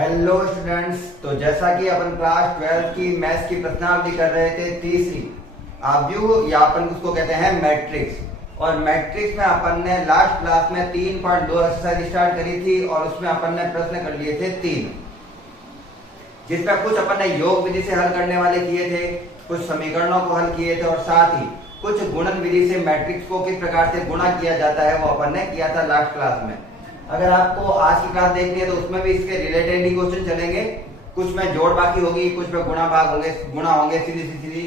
Hello students. तो जैसा कि अपन क्लास 12 की मैथ्स की प्रश्नावली कर रहे थे तीसरी आव्यूह या अपन उसको कहते हैं मैट्रिक्स। और मैट्रिक्स में अपन ने लास्ट क्लास में 3.2 एक्सरसाइज स्टार्ट करी थी और उसमें अपन ने प्रश्न कर लिए थे 3, जिसमें कुछ अपन ने योग विधि से हल करने वाले किए थे, कुछ समीकरणों को हल किए थे और साथ ही कुछ गुणन विधि से मैट्रिक्स को किस प्रकार से गुणा किया जाता है वो अपन ने किया था लास्ट क्लास में। अगर आपको आज की क्लास देखनी है तो उसमें भी इसके रिलेटेड ही क्वेश्चन चलेंगे। कुछ में जोड़ बाकी होगी, कुछ में गुणा भाग होंगे, गुणा होंगे, सीधी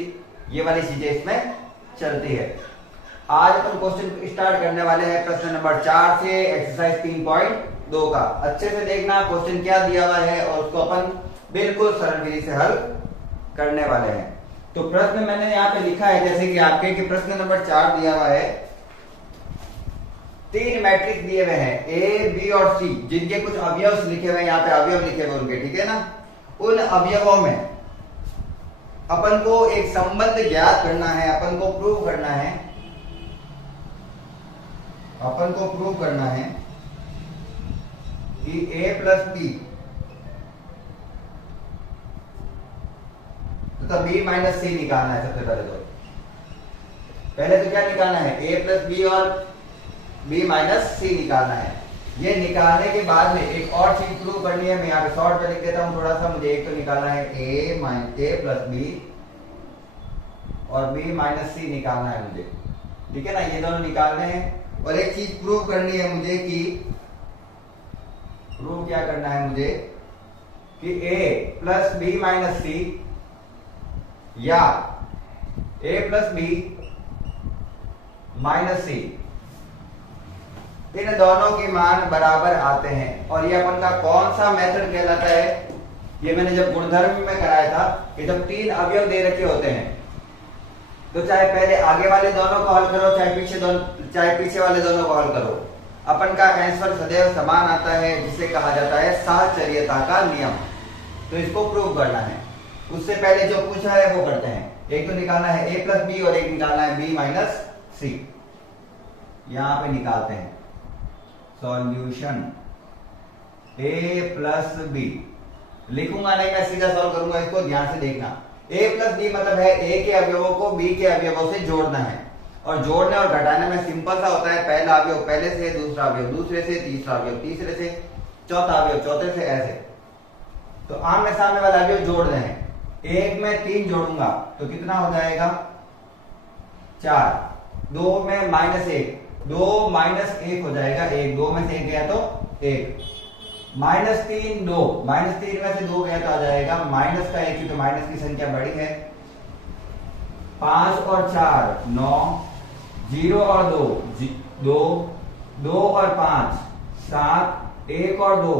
ये वाली चीजें इसमें चलती है। आज अपन क्वेश्चन स्टार्ट करने वाले हैं प्रश्न नंबर 4 से एक्सरसाइज 3.2 का। अच्छे से देखना क्वेश्चन क्या दिया हुआ है और उसको अपन बिल्कुल सरल विधि से हल करने वाले हैं। तो प्रश्न मैंने यहाँ पे लिखा है जैसे कि आपके कि प्रश्न नंबर 4 दिया हुआ है, 3 मैट्रिक्स दिए हुए हैं ए, बी और सी, जिनके कुछ अवयव लिखे हुए हैं, यहाँ पे अवयव लिखे हुए उनके, ठीक है ना। उन अवयवों में अपन को एक संबंध ज्ञात करना है, अपन को प्रूव करना है, अपन को प्रूव करना है कि ए प्लस बी तथा बी माइनस सी निकालना है। सबसे पहले तो क्या निकालना है, ए प्लस बी और बी माइनस सी निकालना है। ये निकालने के बाद में एक और चीज प्रूव करनी है। मैं यहाँ पे शॉर्ट पे लिख देता हूँ थोड़ा सा। मुझे एक तो निकालना है ए प्लस बी और बी माइनस सी निकालना है मुझे, ठीक है ना। ये दोनों निकालने हैं और एक चीज प्रूव करनी है मुझे कि प्रूव क्या करना है मुझे कि ए प्लस बी माइनस सी या ए प्लस बी माइनस सी, इन दोनों के मान बराबर आते हैं। और ये अपन का कौन सा मेथड कहलाता है, ये मैंने जब गुणधर्म में कराया था कि जब 3 अवयव दे रखे होते हैं तो चाहे पहले आगे वाले दोनों को हल करो, चाहे पीछे वाले दोनों को हल करो, अपन का आंसर सदैव समान आता है, जिसे कहा जाता है साहचर्यता का नियम। तो इसको प्रूव करना है। उससे पहले जो पूछा है वो करते हैं। एक तो निकालना है ए प्लस बी और एक निकालना है बी माइनस सी। यहां पे निकालते हैं सॉल्यूशन ए प्लस बी। लिखूंगा नहीं, मैं सीधा सॉल्व करूंगा, इसको ध्यान से देखना। ए प्लस बी मतलब है ए के अवयवों को बी के अवयवों से जोड़ना है। और जोड़ने और घटाने में सिंपल सा होता है, पहला अवयव पहले से, दूसरा अवयव दूसरे से, तीसरा अवयव तीसरे से, चौथा अवयव चौथे से, ऐसे। तो आमने सामने वाला अवयव जोड़ रहे हैं। एक में 3 जोड़ूंगा तो कितना हो जाएगा 4। 2 में -1, 2 माइनस 1 हो जाएगा 1, 2 में से 1 गया तो 1। -3 2, -3 में से 2 गया तो आ जाएगा माइनस का 1, क्योंकि माइनस की संख्या बड़ी है। 5 और 4 9, 0 और 2 2, 2 और 5 7, 1 और 2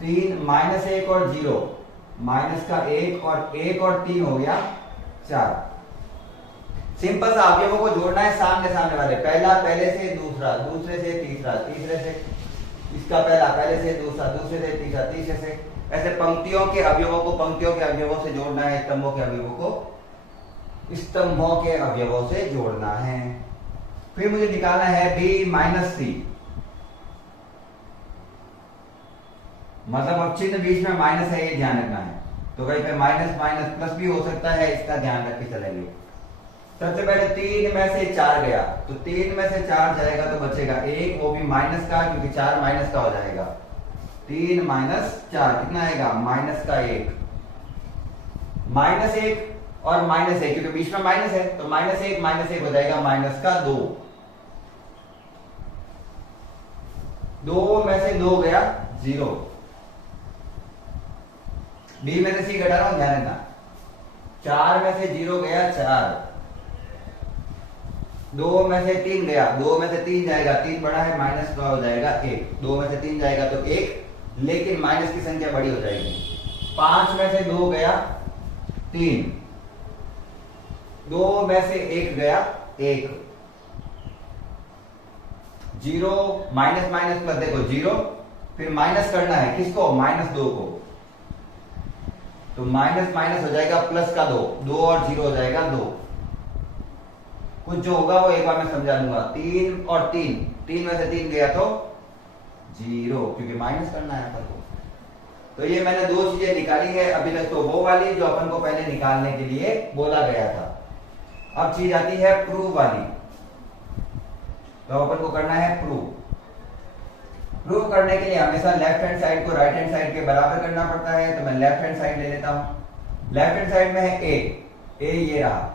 3, -1 और 0, माइनस का 1 और 3 हो गया 4। सिंपल सा अवयवों को जोड़ना है सामने सामने वाले, पहला पहले से, दूसरा दूसरे से, तीसरा तीसरे से, इसका पहला पहले से, दूसरा दूसरे से, तीसरा तीसरे से। ऐसे पंक्तियों के अवयवों को पंक्तियों के अवयवों से जोड़ना है, स्तंभों के अवयवों को स्तंभों के अवयवों से जोड़ना है। फिर मुझे निकालना है बी माइनस सी, मतलब अब चिन्ह बीच में माइनस है, ये ध्यान रखना है। तो कहीं पे माइनस माइनस प्लस भी हो सकता है, इसका ध्यान रख के चलेंगे। सबसे पहले 3 में से 4 गया तो 3 में से 4 जाएगा तो बचेगा 1, वो भी माइनस का, क्योंकि 4 माइनस का हो जाएगा। 3 माइनस 4 कितना आएगा माइनस का 1, -1 और -1, क्योंकि बीच में माइनस है तो -1 हो जाएगा माइनस का 2। 2 में से 2 गया 0। बी में से सी घटा रहा हूं, ध्यान रखना। 4 में से 0 गया 4। 2 में से 3 गया, 2 में से 3 जाएगा, 3 बड़ा है, माइनस का हो जाएगा 1। 2 में से 3 जाएगा तो 1, लेकिन माइनस की संख्या बड़ी हो जाएगी। 5 में से 2 गया 3, 2 में से 1 गया 1। 0 माइनस माइनस प्लस, देखो 0, फिर माइनस करना है किसको, -2 को, तो माइनस माइनस हो जाएगा प्लस का 2, 2 और 0 हो जाएगा 2। कुछ जो होगा वो एक बार मैं समझा दूंगा। 3 और 3 में से 3 गया तो 0, क्योंकि माइनस करना है अपन को। तो ये मैंने दो चीजें निकाली है अभी तक, तो वो वाली जो अपन को पहले निकालने के लिए बोला गया था। अब चीज आती है प्रूव वाली, तो अपन को करना है प्रूव। प्रूव करने के लिए हमेशा लेफ्ट हैंड साइड को राइट हैंड साइड के बराबर करना पड़ता है, तो मैं लेफ्ट हैंड साइड ले लेता हूं। लेफ्ट हैंड साइड में है ए ये रहा,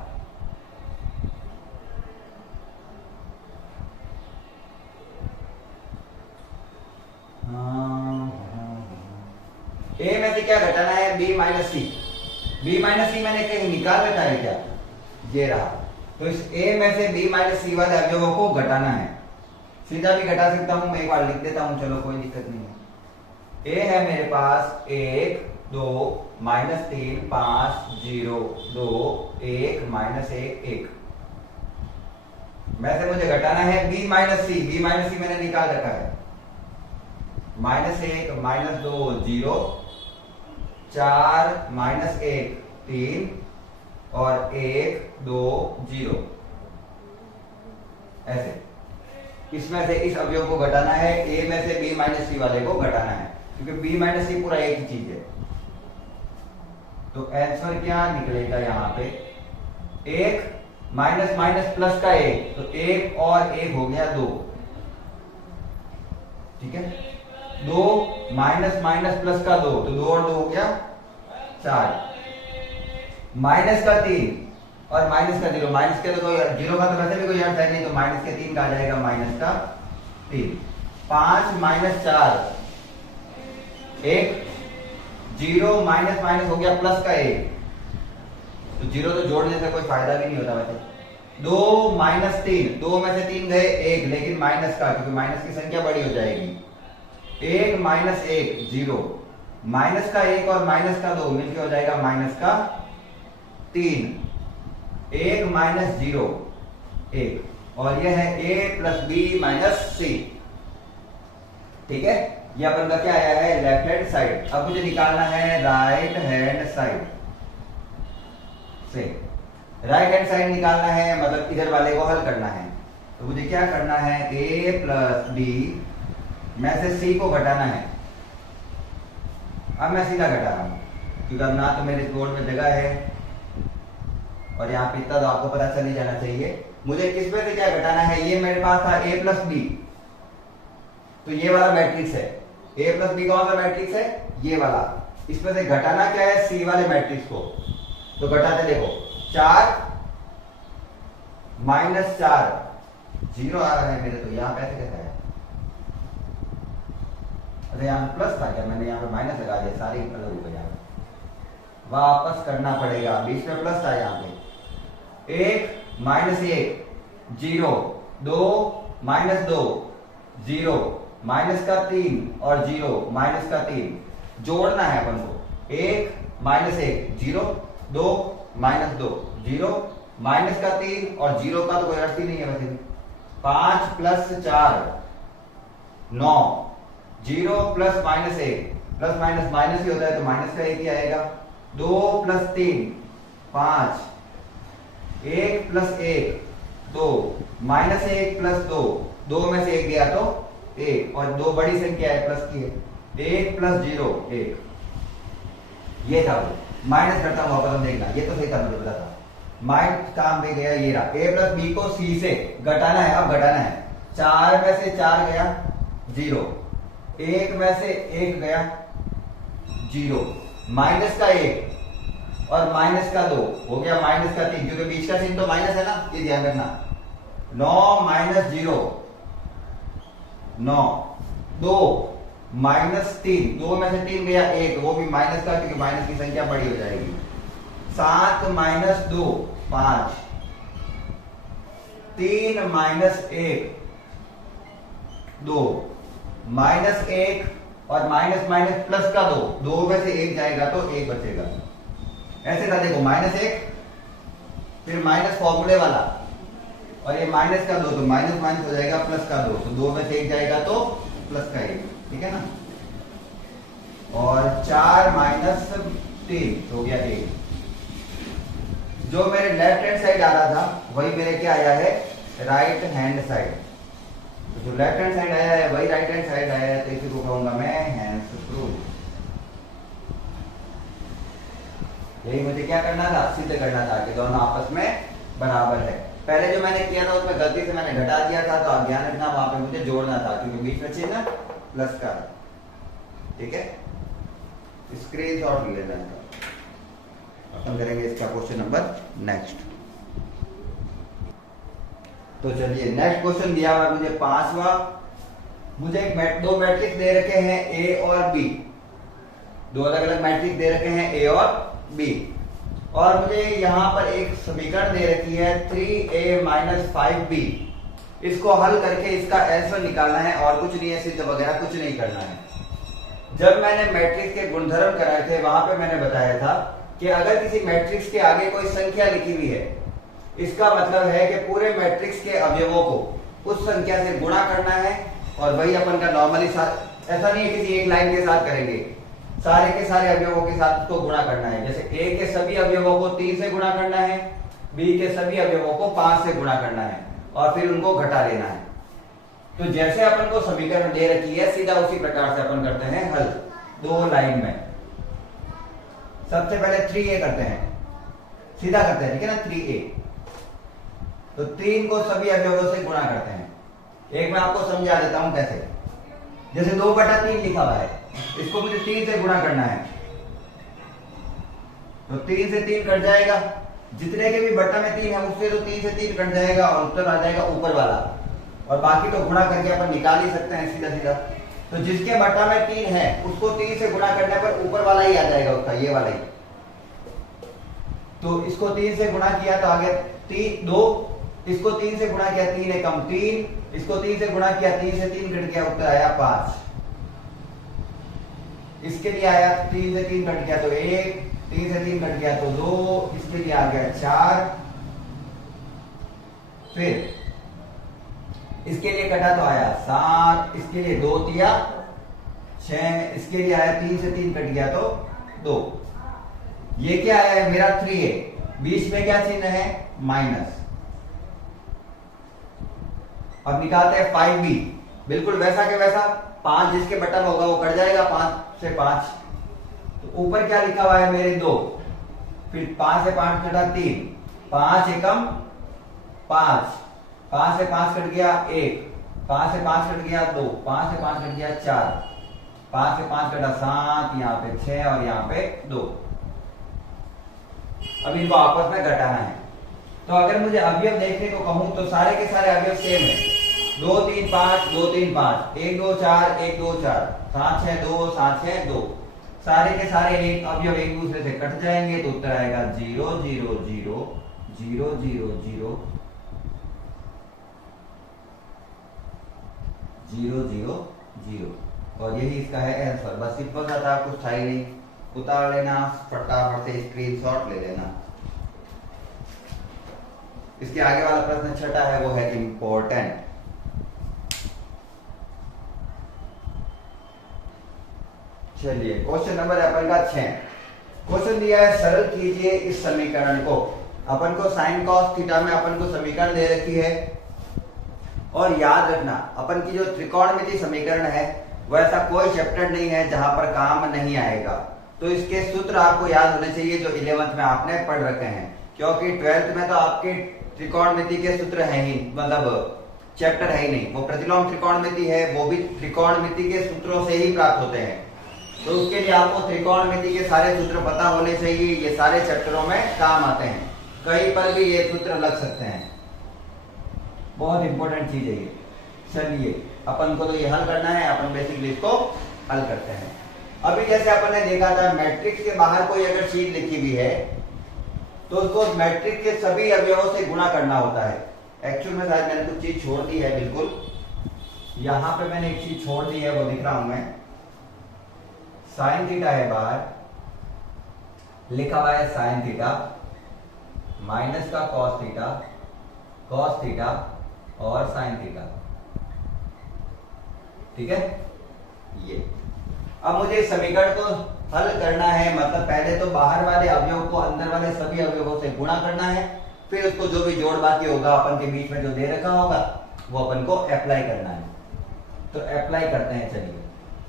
ए में से क्या घटाना है, बी माइनस सी। बी माइनस सी मैंने कहीं निकाल रखा है क्या, ये रहा। तो इस ए में से बी माइनस सी वाले अवयवों को घटाना है। सीधा भी घटा सकता हूं, मैं एक बार लिख देता हूं, चलो कोई दिक्कत नहीं है। ए है मेरे पास 1 2 -3 5 0 2 1 -1 1 में से मुझे घटाना है बी माइनस सी। बी माइनस सी मैंने निकाल रखा है, -1 -2 0 4 -1 3 और 1 2 0 ऐसे। इसमें से इस अवयव को घटाना है, ए में से बी माइनस सी वाले को घटाना है, क्योंकि बी माइनस सी पूरा एक ही चीज है। तो आंसर क्या निकलेगा यहाँ पे, 1 माइनस माइनस प्लस का 1, तो 1 और 1 हो गया 2, ठीक है। 2 माइनस माइनस प्लस का 2, तो 2 और 2 हो गया 4, माइनस का 3 और माइनस का 0। माइनस के तो कोई जीरो का तो वैसे भी कोई अर्थ है नहीं, तो माइनस के 3 का आ जाएगा माइनस का 3। 5 माइनस 4 1, 0 माइनस माइनस हो गया प्लस का 1, तो 0 तो जोड़ने से कोई फायदा भी नहीं होता वैसे। 2 माइनस 3, 2 में से 3 गए 1, लेकिन माइनस का, क्योंकि माइनस की संख्या बड़ी हो जाएगी। 1 माइनस 1 0, माइनस का 1 और माइनस का 2 मिलकर हो जाएगा माइनस का 3। 1 माइनस 0 1, और यह है a प्लस बी माइनस सी, ठीक है। ये अपन का क्या आया है, लेफ्ट हैंड साइड। अब मुझे निकालना है राइट हैंड साइड से। राइट हैंड साइड निकालना है मतलब इधर वाले को हल करना है, तो मुझे क्या करना है, a प्लस बी में से सी को घटाना है। अब मैं सीधा घटा रहा हूं, क्योंकि अब ना तो मेरे बोर्ड में जगह है और यहाँ पे इतना तो आपको पता चल ही जाना चाहिए। मुझे किस पे से क्या घटाना है, ये मेरे पास था a प्लस बी, तो ये वाला मैट्रिक्स है। a प्लस बी कौन सा मैट्रिक्स है, ये वाला। इसमें से घटाना क्या है, सी वाले मैट्रिक्स को। तो घटाते देखो, 4 माइनस 4 0 आ रहा है मेरे, तो यहाँ पैसे कैसा है, अरे यहाँ प्लस था क्या, मैंने यहाँ पे माइनस लगा दिया, सारी अलग हो गया, वापस करना पड़ेगा। बीच में प्लस था यहाँ पे। 1 माइनस 1 0 2 माइनस 2 0 माइनस का 3 और 0 माइनस का 3 जोड़ना है अपन को। 1 माइनस 1 0 2 माइनस 2 0 माइनस का 3 और 0 का तो कोई अर्थ ही नहीं है वैसे। 5 plus 4 9 0 plus minus 1, plus minus minus ही होता है, तो माइनस का 1 ही आएगा। 2 प्लस 3 5, 1 प्लस 1 2, माइनस 1 प्लस 2, 2 में से 1 गया तो 1, और 2 बड़ी संख्या है प्लस की है। 1 प्लस 0 1, ये था वो। माइनस करता हूं वापस, देखना ये तो सही था, मुझे पता था। माइनस काम पे गया, ये रहा। a प्लस बी को c से घटाना है, अब घटाना है। 4 में से 4 गया 0, 1 में से 1 गया 0, माइनस का 1 और माइनस का 2 हो गया माइनस का 3, क्योंकि बीच का चिन्ह तो माइनस है ना, ये ध्यान रखना। 9 माइनस 0 9, 2 माइनस 3, 2 में से 3 गया 1, वो भी माइनस का, क्योंकि माइनस की संख्या बड़ी हो जाएगी। 7 माइनस 2 5, 3 माइनस 1 2, माइनस 1 और माइनस माइनस प्लस का 2, 2 में से 1 जाएगा तो 1 बचेगा। ऐसे था देखो, -1 फिर माइनस फॉर्मूले वाला, और ये माइनस का 2, तो माइनस माइनस हो जाएगा प्लस का 2, तो 2 में से 1 जाएगा तो प्लस का 1, ठीक है ना। और 4 माइनस 3 हो गया 1। जो मेरे लेफ्ट हैंड साइड आ रहा था वही मेरे क्या आया है, राइट हैंड साइड। तो जो लेफ्ट हैंड साइड आया है वही राइट हैंड साइड आया है, तो इसी को कहूंगा मैं हैंड्स प्रूफ। क्या करना था, सिद्ध करना था कि दोनों आपस में बराबर है। पहले जो मैंने किया था उसमें गलती से मैंने घटा दिया था, तो ध्यान रखना वहां पे मुझे जोड़ना था क्योंकि बीच में चिन्ह प्लस का। ठीक है, स्क्रीनशॉट ले लेना। अपन करेंगे इसका क्वेश्चन नंबर नेक्स्ट। तो चलिए नेक्स्ट क्वेश्चन दिया हुआ मुझे 5वां। मुझे दो मैट्रिक्स दे रखे हैं ए और बी, दो अलग अलग मैट्रिक्स दे रखे हैं ए और बी, और मुझे यहाँ पर एक समीकरण दे रखी है 3a - 5b। इसको हल करके इसका आंसर निकालना है और कुछ नहीं है, सिद्ध वगैरह कुछ नहीं करना है। जब मैंने मैट्रिक्स के गुणधर्म कराए थे वहां पे मैंने बताया था कि अगर किसी मैट्रिक्स के आगे कोई संख्या लिखी हुई है, इसका मतलब है कि पूरे मैट्रिक्स के अवयवों को उस संख्या से गुणा करना है, और वही अपन का नॉर्मली ऐसा नहीं है किसी एक लाइन के साथ करेंगे, सारे के सारे अवयवों के साथ उसको गुणा करना है। जैसे ए के सभी अवयवों को 3 से गुणा करना है, बी के सभी अवयवों को 5 से गुणा करना है, और फिर उनको घटा लेना है। तो जैसे अपन को समीकरण दे रखी है, सीधा उसी प्रकार से अपन करते हैं हल, दो लाइन में। सबसे पहले 3a करते हैं, सीधा करते हैं, ठीक है ना। 3a, तो 3 को सभी अवयवों से गुणा करते हैं। एक मैं आपको समझा देता हूं कैसे। जैसे 2/3 लिखा हुआ है, इसको मुझे 3 से गुणा करना है, तो 3 से 3 कट जाएगा, जितने के भी बट्टा में 3 है उससे तो 3 से 3 कट जाएगा और उत्तर आ जाएगा ऊपर वाला, और बाकी तो गुणा करके अपन निकाल ही सकते हैं सीधा सीधा। तो जिसके बट्टा में 3 है उसको 3 से गुणा करने पर ऊपर वाला ही आ जाएगा उसका, ये वाला ही। तो इसको 3 से गुणा किया तो आगे 2, इसको 3 से गुणा किया 3 एकम 3, इसको 3 से गुणा किया 3 से 3 कट गया, उत्तर आया 5। इसके लिए आया 3 से 3 कट गया तो 1, 3 से 3 कट गया तो 2, इसके लिए आ गया 4, फिर इसके लिए कटा तो आया 7, इसके लिए 2 दिया 6, इसके लिए आया 3 से 3 कट गया तो 2। ये क्या आया मेरा 3a, बीच में क्या चिन्ह है, माइनस। अब निकालते हैं 5b, बिल्कुल वैसा के वैसा, 5 जिसके बटन होगा वो कट जाएगा 5 से 5। तो ऊपर क्या लिखा हुआ है मेरे 2, फिर 5 से 5 कटा 3, 5 एकम 5, 5 से 5 कट गया 1, 5 से 5 कट गया 2, 5 से 5 कट गया 4, 5 से 5 कटा 7, यहाँ पे 6 और यहाँ पे 2। अब इनको आपस में घटाना है। तो अगर मुझे अवयव देखने को कहूं तो सारे के सारे अवयव सेम है, 2 3 5 2 3 5, 1 2 4 1 2 4, 7 6 2 7 6 2, सारे के सारे एक अवयव एक दूसरे से कट जाएंगे, तो उत्तर आएगा 0 0 0 0 0 0 0 0 0, और यही इसका है आंसर। बस सिंपल सा था, कुछ था ही नहीं। उतार लेना फटाफट से, स्क्रीनशॉट ले लेना। इसके आगे वाला प्रश्न छठा है, वो है इंपॉर्टेंट। चलिए क्वेश्चन नंबर अपन का 6। क्वेश्चन दिया है सरल कीजिए इस समीकरण को। अपन को साइन कॉस थीटा में अपन को समीकरण दे रखी है, और याद रखना अपन की जो त्रिकोणमिति समीकरण है वो ऐसा कोई चैप्टर नहीं है जहां पर काम नहीं आएगा। तो इसके सूत्र आपको याद होने चाहिए जो 11th में आपने पढ़ रखे हैं, क्योंकि 12th में तो आपके त्रिकोणमिति के सूत्र है ही, मतलब चैप्टर है ही नहीं। वो प्रतिलोम त्रिकोणमिति है, वो भी त्रिकोणमिति के सूत्रों से ही प्राप्त होते हैं। तो उसके लिए आपको त्रिकोणमिति के सारे सूत्र पता होने चाहिए, ये सारे चैप्टरों में काम आते हैं, कहीं पर भी ये सूत्र लग सकते हैं। बहुत इंपॉर्टेंट चीज है ये। चलिए अपन को तो ये हल करना है, अपन बेसिकली इसको हल करते हैं। अभी जैसे अपन ने देखा था मैट्रिक्स के बाहर कोई अगर चीज लिखी हुई है तो उसको मैट्रिक्स के सभी अवयवों से गुणा करना होता है। एक्चुअल में शायद मैंने कुछ चीज छोड़ दी है, बिल्कुल यहां पे मैंने एक चीज छोड़ दी है, वो दिख रहा हूं मैं। साइन थीटा है बाहर, लिखा हुआ है साइन थीटा माइनस का कॉस थीटा और साइन थीटा, ठीक है ये। अब मुझे समीकरण को हल करना है, मतलब पहले तो बाहर वाले अवयव को अंदर वाले सभी अवयवों से गुणा करना है, फिर उसको जो भी जोड़ बाकी होगा अपन के बीच में जो दे रखा होगा वो अपन को अप्लाई करना है। तो अप्लाई करते हैं, चलिए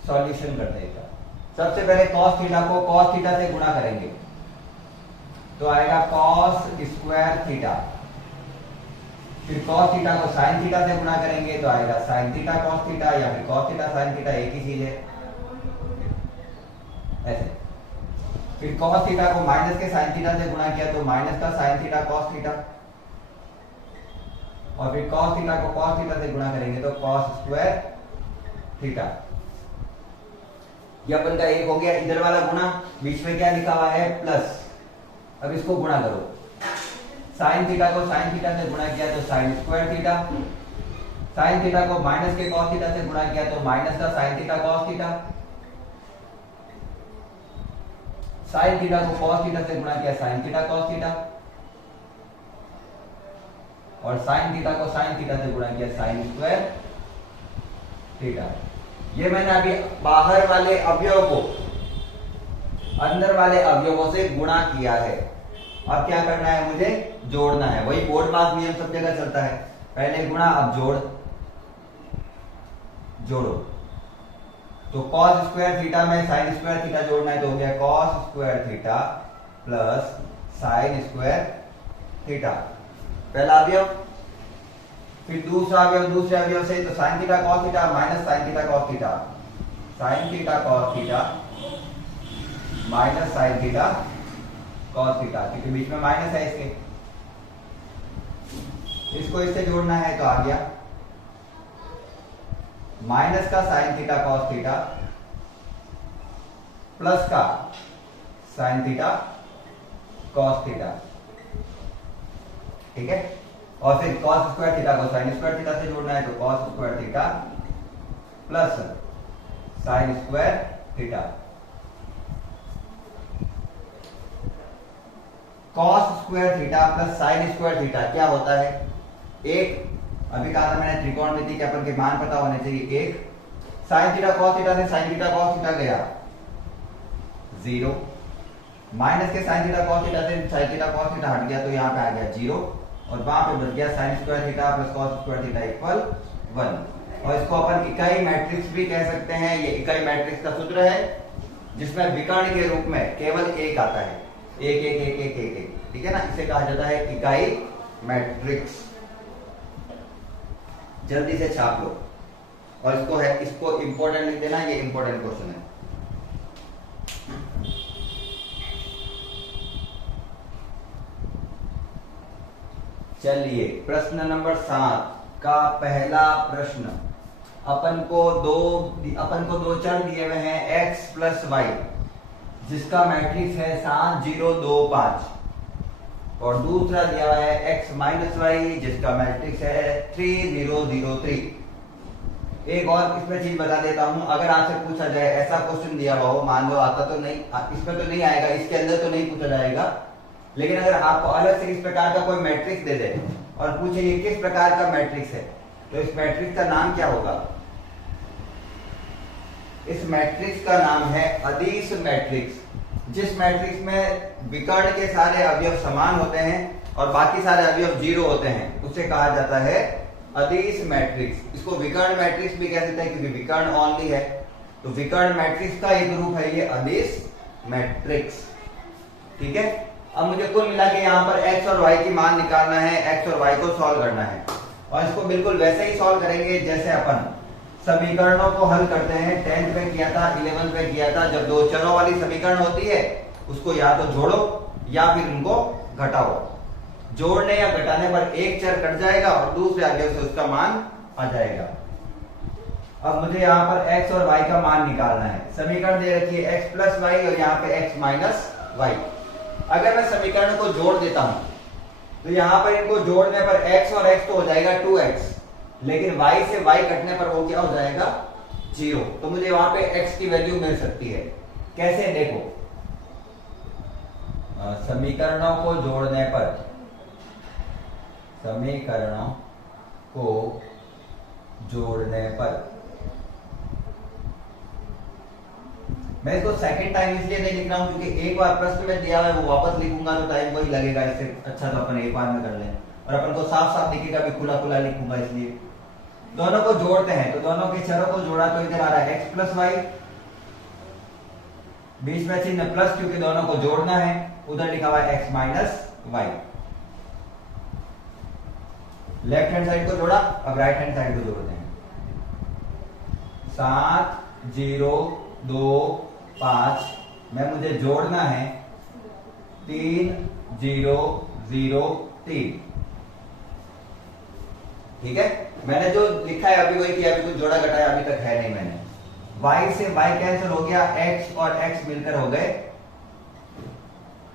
सॉल्यूशन करते हैं। सबसे पहले cos थीटा को cos थीटा से गुणा करेंगे, तो आएगा cos स्क्वायर थीटा। फिर cos थीटा को sin थीटा से गुणा करेंगे तो आएगा sin थीटा cos थीटा, या फिर cos थीटा sin थीटा, एक ही चीज है ऐसे। फिर cos थीटा को माइनस के sin थीटा से गुणा किया तो माइनस का sin थीटा cos थीटा, और फिर cos थीटा को cos थीटा से गुणा करेंगे तो cos स्क्वायर थीटा। ये अपन का एक हो गया। इधर वाला गुणा, बीच में क्या लिखा हुआ है प्लस, अब इसको गुणा करो। sin थीटा को sin थीटा से गुणा किया तो sin square theta, sin theta को माइनस के cos थीटा से गुणा किया तो माइनस का sin theta cos theta, sin theta को cos थीटा से गुणा किया sin थीटा cos थीटा, और sin थीटा को sin थीटा से गुणा किया sin स्क्वायर थीटा। ये मैंने अभी बाहर वाले अवयव को अंदर वाले अवयवों से गुणा किया है। अब क्या करना है, मुझे जोड़ना है। वही बोर्ड पास नियम सब जगह चलता है, पहले गुणा अब जोड़ो। तो cos स्क्वायर थीटा में sin स्क्वायर थीटा जोड़ना है तो हो गया cos square theta plus sin square theta, पहला अवयव। फिर दूसरा अवयव, दूसरे अवयव से तो sin theta cos theta minus sin theta cos theta, sin theta cos theta minus sin theta cos theta, क्योंकि बीच में माइनस है इसके। इसको इससे जोड़ना है तो आ गया माइनस का sin theta cos theta plus का sin थीटा cos थीटा, ठीक है। और फिर cos स्क्वायर थीटा को sin स्क्वायर थीटा से जोड़ना है तो cos square theta plus sin square theta. cos square theta plus sin square theta क्या होता है, एक। अभी कहा था मैंने त्रिकोणमिति के अपन के मान पता होने चाहिए। एक sin थीटा cos थीटा से sin थीटा cos थीटा गया 0, माइनस के sin थीटा cos थीटा से sin थीटा cos थीटा हट गया तो यहाँ पे आ गया 0, और वहां पे बच गया sin square theta plus cos square theta equal 1। और इसको अपन इकाई मैट्रिक्स भी कह सकते हैं। ये इकाई मैट्रिक्स का सूत्र है जिसमें विकर्ण के रूप में केवल एक आता है, एक एक एक एक एक एक, ठीक है ना। इसे कहा जाता है इकाई मैट्रिक्स। जल्दी से छाप लो और इसको इंपॉर्टेंट लिख देना, ये इंपॉर्टेंट क्वेश्चन है। चलिए प्रश्न नंबर 7 का पहला प्रश्न। अपन को दो चर दिए हुए हैं x प्लस वाई, जिसका मैट्रिक्स है 7 0 2 5, और दूसरा दिया हुआ है x माइनस वाई, जिसका मैट्रिक्स है 3 0 0 3। एक और इसमें चीज बता देता हूं, अगर आपसे पूछा जाए ऐसा क्वेश्चन दिया हुआ हो, मान लो आता तो नहीं, इसमें तो नहीं आएगा, इसके अंदर तो नहीं पूछा जाएगा, लेकिन अगर आपको अलग से इस प्रकार का कोई मैट्रिक्स दे दे और पूछे ये किस प्रकार का मैट्रिक्स है, तो इस मैट्रिक्स का नाम क्या होगा। इस मैट्रिक्स का नाम है अदिश मैट्रिक्स। जिस मैट्रिक्स में विकर्ण के सारे अवयव समान होते हैं और बाकी सारे अवयव 0 होते हैं, उसे कहा जाता है अदिश मैट्रिक्स। इसको विकर्ण मैट्रिक्स भी कह देते हैं क्योंकि विकर्ण ओनली है, तो विकर्ण मैट्रिक्स का एक रूप है ये अदिश मैट्रिक्स, ठीक है। अब मुझे कुल मिला के यहाँ पर x और y की मान निकालना है, x और y को सॉल्व करना है, और इसको बिल्कुल वैसे ही सॉल्व करेंगे जैसे अपन समीकरणों को हल करते हैं। 10th में किया था, 11th में किया था। जब दो चरों वाली समीकरण होती है उसको या तो जोड़ो या फिर उनको घटाओ। जोड़ने या घटाने पर एक चर कट जाएगा और दूसरे अवयव से उसका मान आ जाएगा। अब मुझे यहाँ पर x और y का मान निकालना है। समीकरण दे रखी है x प्लस वाई और यहाँ पे x माइनस वाई। अगर मैं समीकरण को जोड़ देता हूं तो यहां पर इनको जोड़ने पर x और x तो हो जाएगा 2x, लेकिन y से y कटने पर वो क्या हो जाएगा 0। तो मुझे वहां पे x की वैल्यू मिल सकती है। कैसे, देखो, समीकरणों को जोड़ने पर, समीकरणों को जोड़ने पर मैं इसको सेकंड टाइम इसलिए नहीं लिख रहा हूं क्योंकि एक बार प्रश्न में दिया है वो वापस लिखूंगा तो टाइम वही लगेगा। इससे अच्छा तो अपन एक बार में कर लें और अपन को साफ साफ दिखेगा भी, खुला खुला लिखूंगा। इसलिए दोनों को जोड़ते हैं तो दोनों के चरों को जोड़ा तो इधर आ रहा है x प्लस वाई बीच में चिन्ह प्लस क्योंकि दोनों को जोड़ना है, उधर लिखा हुआ है x minus y. Left hand side को जोड़ा, अब राइट हैंड साइड को जोड़ते हैं। 7 0 2 5 में मुझे जोड़ना है 3 0 0 3। ठीक है, मैंने जो लिखा है अभी वही किया, अभी कुछ जोड़ा घटाया अभी तक है नहीं मैंने। y से y कैंसिल हो गया, x और x मिलकर हो गए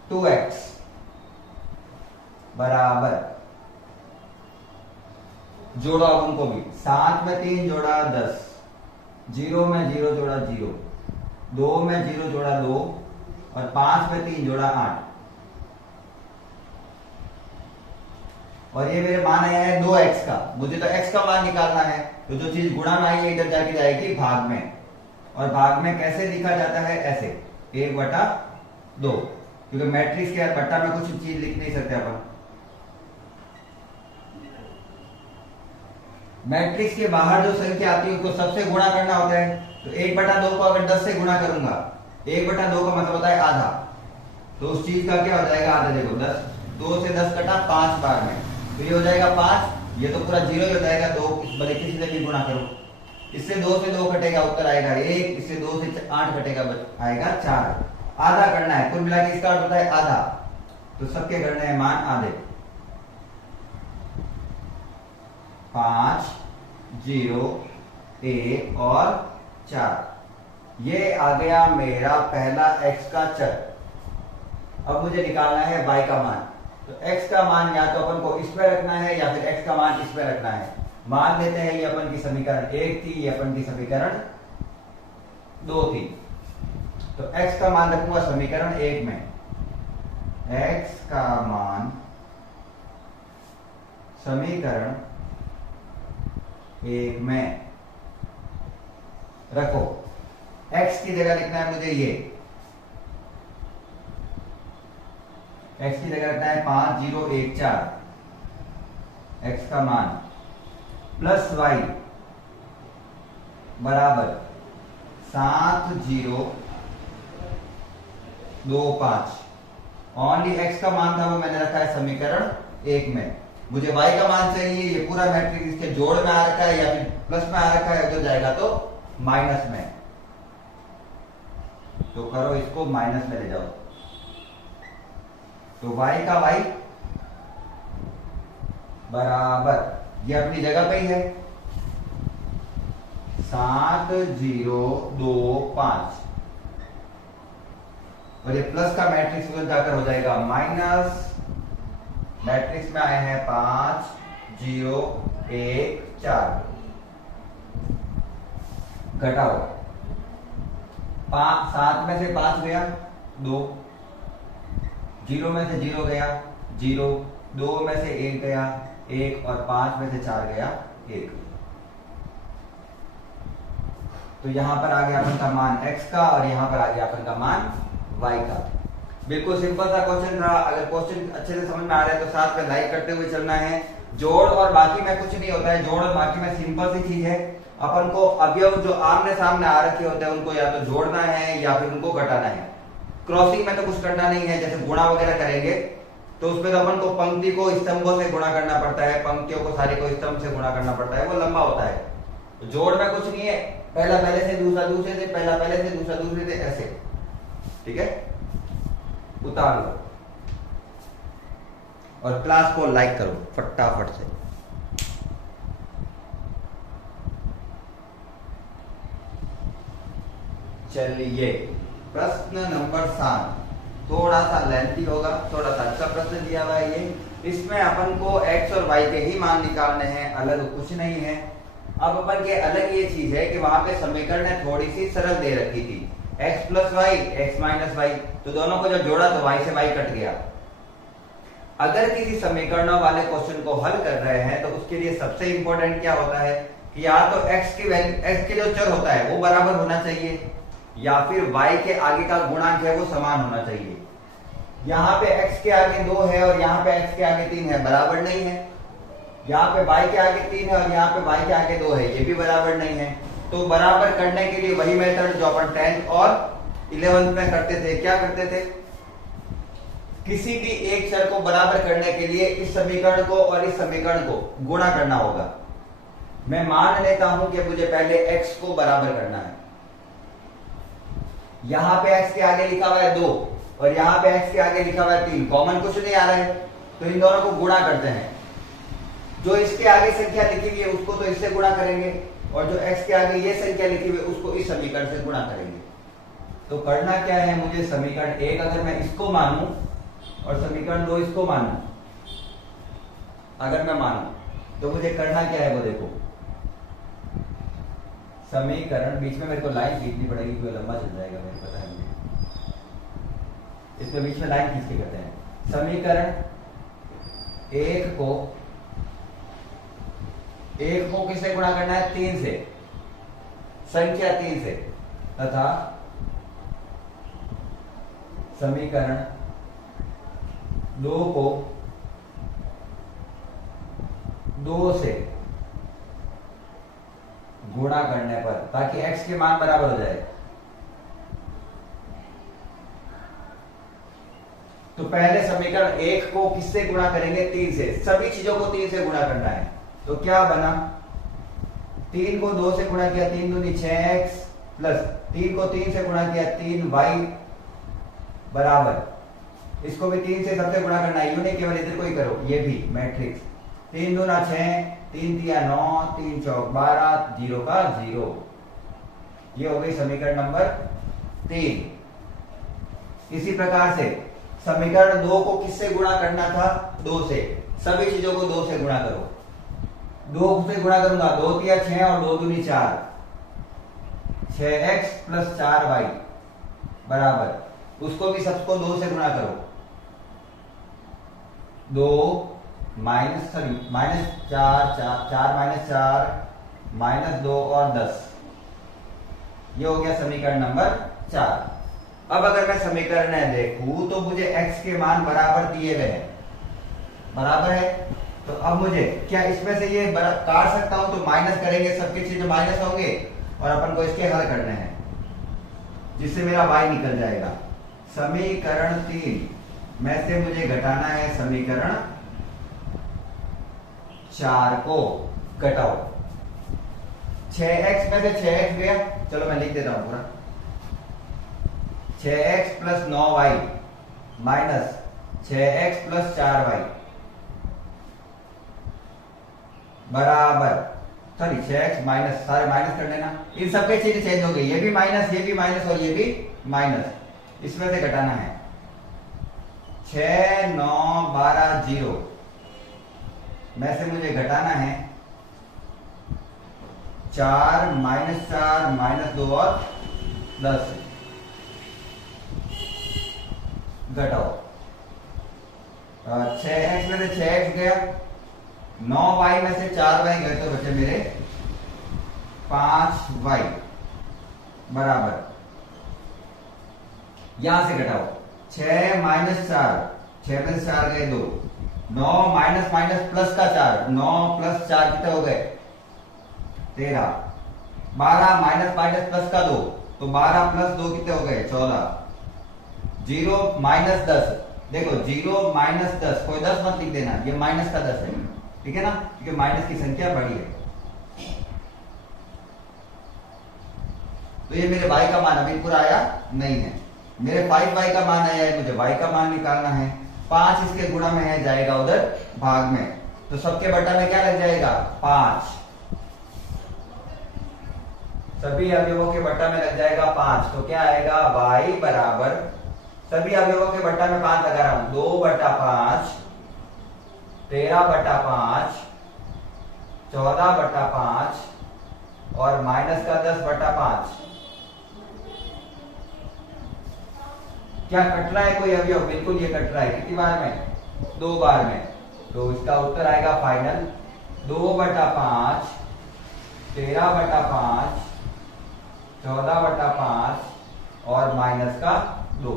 2x बराबर, जोड़ा उनको भी, 7 में 3 जोड़ा 10, 0 में 0 जोड़ा 0, 2 में 0 जोड़ा 2 और 5 में 3 जोड़ा 8। और ये मेरे मान आया है 2x का, मुझे तो x का मान निकालना है, तो जो चीज गुणा में आई है इधर जाके जाएगी भाग में, और भाग में कैसे लिखा जाता है, ऐसे 1/2, क्योंकि मैट्रिक्स के बट्टा में कुछ चीज लिख नहीं सकते अपन। मैट्रिक्स के बाहर जो संख्या आती है उसको सबसे गुणा करना होता है, तो 1/2 को अगर 10 से गुणा करूंगा, 1/2 का मतलब होता है आधा, तो उस चीज का क्या हो जाएगा आधा। देखो 10, 2 से 10 कटा 5 बार में, तो ये हो जाएगा 5, ये तो पूरा 0 ही हो जाएगा। 2 भले किसी से भी गुणा करो, इससे 2 से 2 कटेगा, उत्तर आएगा 1, इससे 2 से 8 कटेगा, आएगा 4। आधा करना है, कुल मिला के इसका अर्थ होता है आधा, तो सबके करने हैं मान आधे। 5 0 1 और 4, ये आ गया मेरा पहला x का चर। अब मुझे निकालना है y का मान, तो x का मान या तो अपन को इस पे रखना है या फिर x का मान इस पे रखना है। मान लेते हैं ये अपन की समीकरण 1 थी, ये अपन की समीकरण 2 थी, तो x का मान रखूंगा समीकरण 1 में, x का मान समीकरण 1 में रखो। x की जगह लिखना है मुझे ये, x की जगह रखना है 5 0 1 4, x का मान प्लस y बराबर 7 0 2 5। ओनली x का मान था वो मैंने रखा है समीकरण 1 में। मुझे y का मान चाहिए, ये पूरा मैट्रिक्स इसके जोड़ में आ रखा है या फिर प्लस में आ रखा है, उधर जाएगा तो माइनस में, तो करो इसको माइनस में ले जाओ, तो y का y बराबर, ये अपनी जगह पे ही है, 7 0 2 5, और ये प्लस का मैट्रिक्स उधर जाकर हो जाएगा माइनस। मैट्रिक्स में आए हैं 5 0 1 4, घटाओ, 7 में से 5 गया 2, 0 में से 0 गया 0, 2 में से 1 गया 1 और 5 में से 4 गया 1। तो यहां पर आ गया अपन का मान x का और यहां पर आ गया अपन का मान y का। बिल्कुल सिंपल सा क्वेश्चन रहा। अगर क्वेश्चन अच्छे से समझ में आ रहा है तो साथ में लाइक करते हुए चलना है। जोड़ और बाकी में कुछ नहीं होता है, जोड़ और बाकी में सिंपल सी चीज है, अपन को अवयव जो आमने सामने आ रखे होते हैं उनको या तो जोड़ना है या फिर उनको घटाना है। क्रॉसिंग में तो कुछ करना नहीं है, जैसे गुणा वगैरह करेंगे तो उसमें तो अपन को पंक्ति को स्तंभों से गुणा करना पड़ता है, पंक्तियों को सारी को स्तंभ से गुणा करना पड़ता है, वो लंबा होता है। तो जोड़ में कुछ नहीं है, पहला पहले से, दूसरा दूसरे से, पहला पहले से, दूसरा दूसरे से, ऐसे। ठीक है, उतार लो और क्लास को लाइक करो फटाफट से। चलिए प्रश्न नंबर 7 थोड़ा सा लेंथी होगा, थोड़ा सा अच्छा प्रश्न दिया हुआ है ये। इसमें अपन को x और y के ही मान निकालने हैं, अलग कुछ नहीं है। अब अपन के अलग ये चीज है कि वहां पे समीकरण थोड़ी सी सरल दे रखी थी, x plus y x minus y, तो दोनों को जब जोड़ा तो y से y कट गया। अगर किसी समीकरणों वाले क्वेश्चन को हल कर रहे हैं तो उसके लिए सबसे इंपॉर्टेंट क्या होता है कि या तो x की वैल्यू, x के जो चर होता है वो बराबर होना चाहिए या फिर y के आगे का गुणांक है वो समान होना चाहिए। यहाँ पे x के आगे 2 है और यहाँ पे x के आगे 3 है, बराबर नहीं है। यहाँ पे y के आगे 3 है और यहाँ पे y के आगे 2 है, ये भी बराबर नहीं है। तो बराबर करने के लिए वही मेथड जो अपन 10th और 11th में करते थे, क्या करते थे, किसी भी एक चर को बराबर करने के लिए इस समीकरण को और इस समीकरण को गुणा करना होगा। मैं मान लेता हूं कि मुझे पहले x को बराबर करना है। यहां पे x के आगे लिखा हुआ है 2 और यहां पे x के आगे लिखा हुआ है 3, कॉमन कुछ नहीं आ रहा है, तो इन दोनों को गुणा करते हैं। जो इसके आगे संख्या लिखी हुई है उसको तो इससे गुणा करेंगे और जो x के आगे ये संख्या लिखी हुई है उसको इस समीकरण से गुणा करेंगे। तो करना क्या है, मुझे समीकरण 1 अगर मैं इसको मानूं और समीकरण 2 इसको मानूं, अगर मैं मानूं तो मुझे करना क्या है वो देखो। समीकरण बीच में मेरे को लाइन खींचनी पड़ेगी क्योंकि लंबा चल जाएगा, मेरे पता है मुझे, इसमें बीच में लाइन खींच के करते हैं। समीकरण 1 को किससे गुणा करना है, 3 से, संख्या 3 से, तथा समीकरण 2 को 2 से गुणा करने पर, ताकि x के मान बराबर हो जाए। तो पहले समीकरण 1 को किससे गुणा करेंगे, 3 से, सभी चीजों को 3 से गुणा करना है। तो क्या बना, 3 को 2 से गुणा किया 3 दूनी 6x प्लस 3 को 3 से गुणा किया 3y बराबर, इसको भी 3 से सबसे गुणा करना है, यूं नहीं केवल इधर को ही करो, ये भी मैट्रिक्स 3 दूना 6, 3 तिया 9, 3 चौक 12, 0 का 0। ये हो गई समीकरण नंबर 3। इसी प्रकार से समीकरण 2 को किससे गुणा करना था, 2 से, सभी चीजों को 2 से गुणा करो। 2 से गुणा करूंगा, 2 तिया 6 और 2 दूनी 4, 6x प्लस 4y बराबर, उसको भी सबको 2 से गुणा करो। 2 माइनस 4 माइनस 4 माइनस 2 और 10, ये हो गया समीकरण नंबर 4। अब अगर मैं समीकरण देखूं तो मुझे x के मान बराबर दिए गए हैं, बराबर है। तो अब मुझे क्या इसमें से ये काट सकता हूं, तो माइनस करेंगे, सबके चीजें माइनस होंगे और अपन को इसके हल करने हैं, जिससे मेरा y निकल जाएगा। समीकरण 3 में से मुझे घटाना है समीकरण 4 को, घटाओ। 6x में से 6x गया, चलो मैं लिख देता हूं पूरा, 6x plus 9y minus 6x plus 4y बराबर, सॉरी 6x माइनस, सारे माइनस कर लेना, इन सबके चीजें चेंज हो गई, ये भी माइनस, ये भी माइनस और ये भी माइनस, इसमें से घटाना है। 6 9 12 0 में से मुझे घटाना है 4 माइनस 4 माइनस 2 और 10, घटाओ। 6x में से 6x गया, 9y में से 4y गए तो बचे मेरे 5y बराबर, यहां से घटाओ। 6 माइनस 4, 6 में से 4 गए 2, 9 माइनस माइनस प्लस का 4, 9 प्लस 4 कितने हो गए 13, 12 माइनस माइनस प्लस का 2, तो 12 प्लस 2 कितने हो गए 14, 0 माइनस 10, देखो 0 माइनस 10, कोई 10 मत लिख देना, ये माइनस का 10 है, ठीक है ना, क्योंकि माइनस की संख्या बड़ी है। तो ये मेरे y का मान अभी पूरा आया नहीं है, मेरे 5y का मान आया है, मुझे y का मान निकालना है। 5 इसके गुणा में है, जाएगा उधर भाग में, तो सबके बटा में क्या लग जाएगा 5, सभी अवयवों के बटा में लग जाएगा 5, तो क्या आएगा y बराबर, सभी अवयवों के बटा में 5 लगा रहा हूं, 2/5, 13/5, 14/5 और माइनस का 10/5। क्या कट रहा है कोई अवयव, बिल्कुल ये कट रहा है, कितनी बार में 2 बार में, तो इसका उत्तर आएगा फाइनल 2/5, 13/5, 14/5 और माइनस का 2।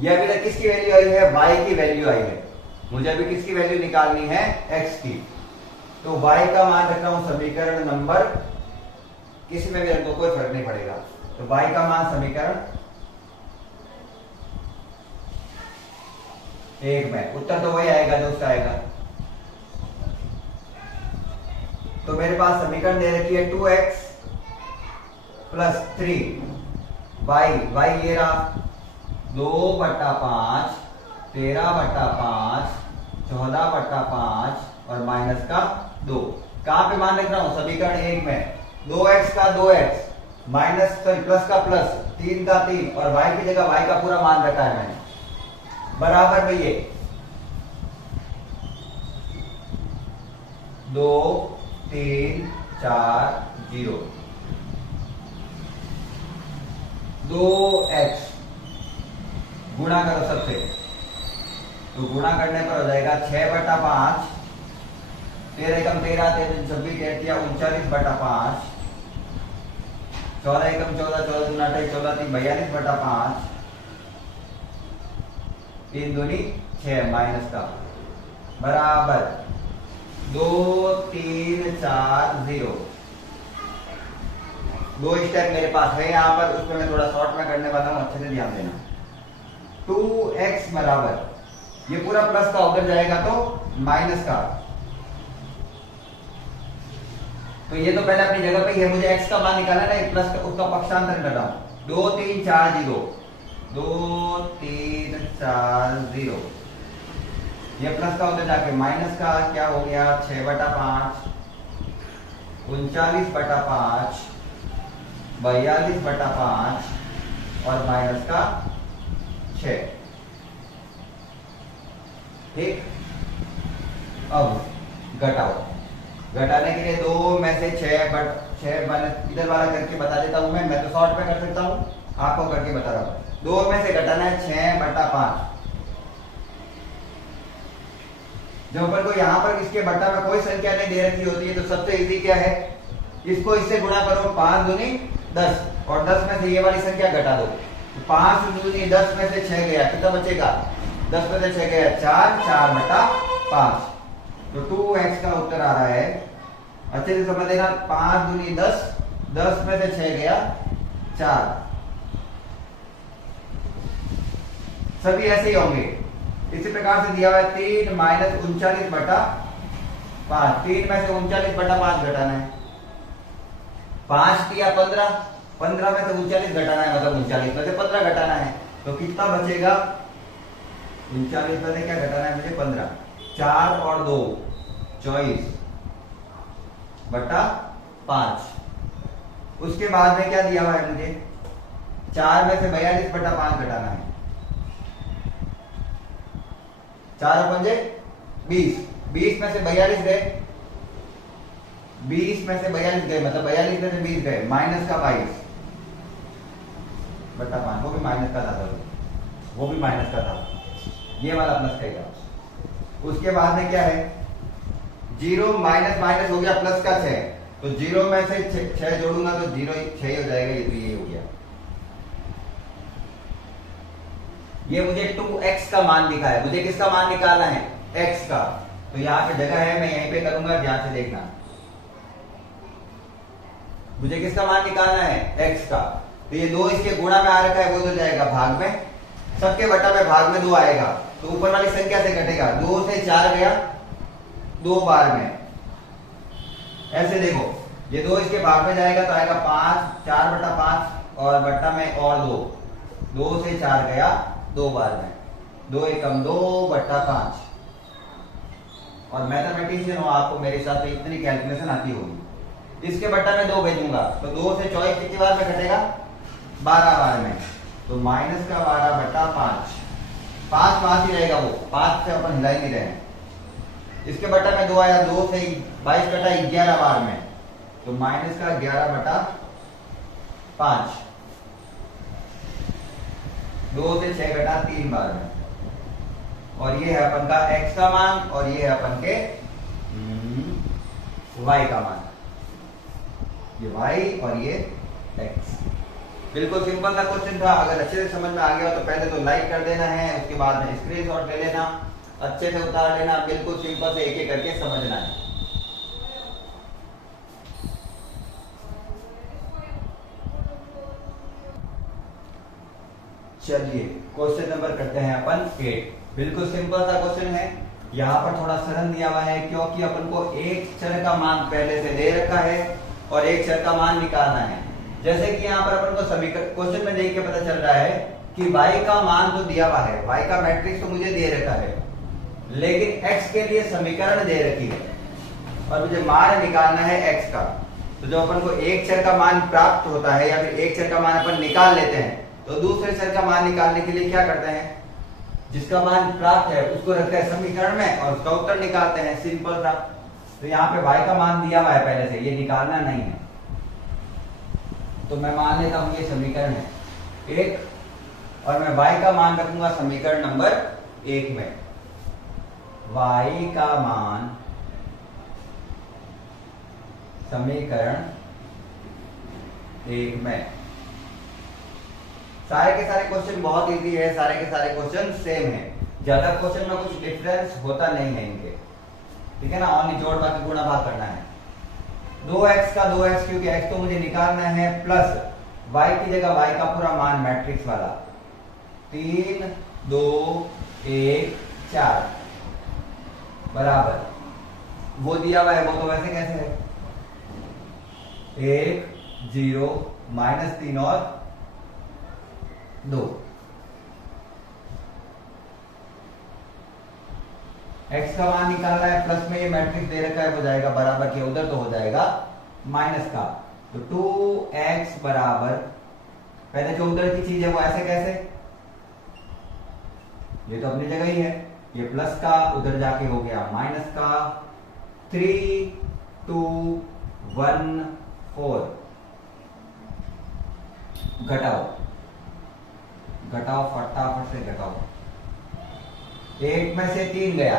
यह अभी तक किसकी वैल्यू आई है, y की वैल्यू आई है, मुझे अभी किसकी वैल्यू निकालनी है, x की। तो y का मान रख रहा हूं समीकरण नंबर किसी में भी रख दो, कोई फर्क नहीं पड़ेगा। तो y का मान समीकरण 1 में, उत्तर तो वही आएगा जो उसका आएगा। तो मेरे पास समीकरण दे रखी है 2x प्लस 3 y ये रहा 2/5, 13/5, 14/5 और माइनस का 2। कहां पे मान लिख रहा हूं? समीकरण 1 में 2x का 2x माइनस प्लस का प्लस 3 का 3 और y की जगह y का पूरा मान रखा है मैंने, बराबर में ये 2 3 4 0 2x गुणा करो सबसे, तो गुणा करने पर हो जाएगा 6/5, 13 एकम 13, 13 26, 39/5, 14 एकम 14, 14 दूना 28, 14 3 42/5, 3 दूनी 6 माइनस का बराबर 2 3 4 0। 2 स्टेप मेरे पास है यहाँ पर, उसमें मैं थोड़ा शॉर्ट में करने वाला हूँ, अच्छे से ध्यान देना। 2x बराबर ये पूरा प्लस का उधर जाएगा तो माइनस का, तो ये तो पहले अपनी जगह पे ही है, मुझे x का मान निकालना है ना, प्लस का उसका पक्षांतर कर रहा हूं। 2 3 4 0 2 3 4 0, ये प्लस का उधर जाके माइनस का क्या हो गया 6/5, 39/5, 42/5 और माइनस का 6। ठीक, अब घटाओ, घटाने के लिए 2 में से 6 माइनस इधर वाला करके बता देता हूं मैं तो शॉर्ट में कर सकता हूं, आपको करके बता रहा हूं। 2 में से घटाना है 6/5। जब अपन को यहाँ पर इसके बट्टा में कोई संख्या नहीं दे रखी होती है तो सबसे इजी क्या है, इसको इससे गुणा करो, 5 दूनी 10 और 10 में से ये वाली संख्या घटा दो, तो 5 दूनी 10 में से 6 गया, कितना बचेगा 10 में से 6 गया 4, 4/5। तो 2x का उत्तर आ रहा है, अच्छे से समझ लेना, 5 दूनी 10, 10 में से 6 गया 4। सभी ऐसे ही होंगे। इसी प्रकार से दिया हुआ है 3 माइनस 39/5, 3 में से 39/5 घटाना है, 5 दिया 15, 15 में से 39 घटाना है, मतलब 39 में से 15 घटाना है, तो कितना बचेगा 39 में से क्या घटाना है मुझे 15, 4 और 2 24/5। उसके बाद में क्या दिया हुआ है मुझे, 4 में से 42/5 घटाना है, 4 और 5 20, 20 में से 42 गए, 20 में से 42 गए, मतलब 42 में से 20 गए, माइनस का 22/5, वो भी माइनस का था, वो भी माइनस का था, ये वाला प्लस का। उसके बाद में क्या है, 0 माइनस माइनस हो गया प्लस का 6, तो 0 में से 6 जोड़ूंगा तो 0 6 हो जाएगा, ये तो ये हो गया। ये मुझे 2x का मान दिखा है, मुझे किसका मान निकालना है x का, तो यहाँ पे जगह है, मैं यहीं पे करूंगा, ध्यान से देखना। मुझे किसका मान निकालना है x का, तो ये 2 इसके गुणा में आ रखा है, वो तो जाएगा भाग में, सबके बटा में भाग में 2 आएगा, तो ऊपर वाली संख्या से घटेगा, 2 से 4 गया 2 बार में, ऐसे देखो, ये 2 इसके भाग में जाएगा तो आएगा 5, 4/5 और बट्टा में और 2, 2 से 4 गया 2 बार में, 2 एकम 2/5। और मैथमेटिशियन हो आपको मेरे साथ तो इतनी कैलकुलेशन आती होगी। इसके बट्टा में 2 भेजूंगा तो 2 से 24 कितनी बार में घटेगा 12 बार में, तो माइनस का 12/5, 5 5 ही रहेगा, वो 5 से अपन हिला ही नहीं रहे। इसके बट्टा में 2 आया, 2 से 22/11 बार में, तो माइनस का 11/5, 2 से 6 घटा 3 बार में, और ये है अपन का x का मान और ये है अपन के y का मान, ये y और ये x। बिल्कुल सिंपल सा क्वेश्चन था, अगर अच्छे से समझ में आ गया तो पहले तो लाइक कर देना है, उसके बाद में स्क्रीनशॉट ले लेना, अच्छे से उतार लेना, बिल्कुल सिंपल से एक एक करके समझना है। चलिए क्वेश्चन नंबर करते हैं अपन 8। बिल्कुल सिंपल सा क्वेश्चन है। यहाँ पर थोड़ा सरल दिया हुआ है क्योंकि अपन को एक चर का मान पहले से दे रखा है और एक चर का मान निकालना है। जैसे कि यहाँ पर अपन को समीकरण क्वेश्चन में देख के पता चल रहा है कि y का मान तो दिया हुआ है, y का मैट्रिक्स तो मुझे दे रखा है, लेकिन x के लिए समीकरण दे रखी है और मुझे मान निकालना है x का। तो जब अपन को एक चर का मान प्राप्त होता है या फिर एक चर का मान अपन निकाल लेते हैं तो दूसरे चर का मान निकालने के लिए क्या करते हैं, जिसका मान प्राप्त है उसको रखते हैं समीकरण में और उसका उत्तर निकालते हैं। सिंपल था। तो यहाँ पे y का मान दिया हुआ है पहले से, ये निकालना नहीं है। तो मैं मान लेता हूं ये समीकरण है 1 और मैं y का मान रखूंगा समीकरण नंबर 1 में। y का मान समीकरण 1 में। सारे के सारे क्वेश्चन बहुत इजी है, सारे के सारे क्वेश्चन सेम है, ज्यादा क्वेश्चन में कुछ डिफरेंस होता नहीं है इनके, ठीक है ना। ओनली जोड़ बाकी गुणा भाग करना है। 2x का 2x क्योंकि x तो मुझे निकालना है, प्लस y की जगह y का पूरा मान मैट्रिक्स वाला 3 2 1 4 बराबर वो दिया हुआ है, वो तो वैसे कैसे है 1 0 -3 और 2। x का मान निकालना है, प्लस में ये मैट्रिक्स दे रखा है, हो जाएगा बराबर के उधर तो हो जाएगा माइनस का। तो 2x बराबर पहले जो उधर की चीज है वो ऐसे कैसे, ये तो अपनी जगह ही है, ये प्लस का उधर जाके हो गया माइनस का। 3 2 1 4 घटाओ घटाओ फटाफट से घटाओ। 1 में से 3 गया,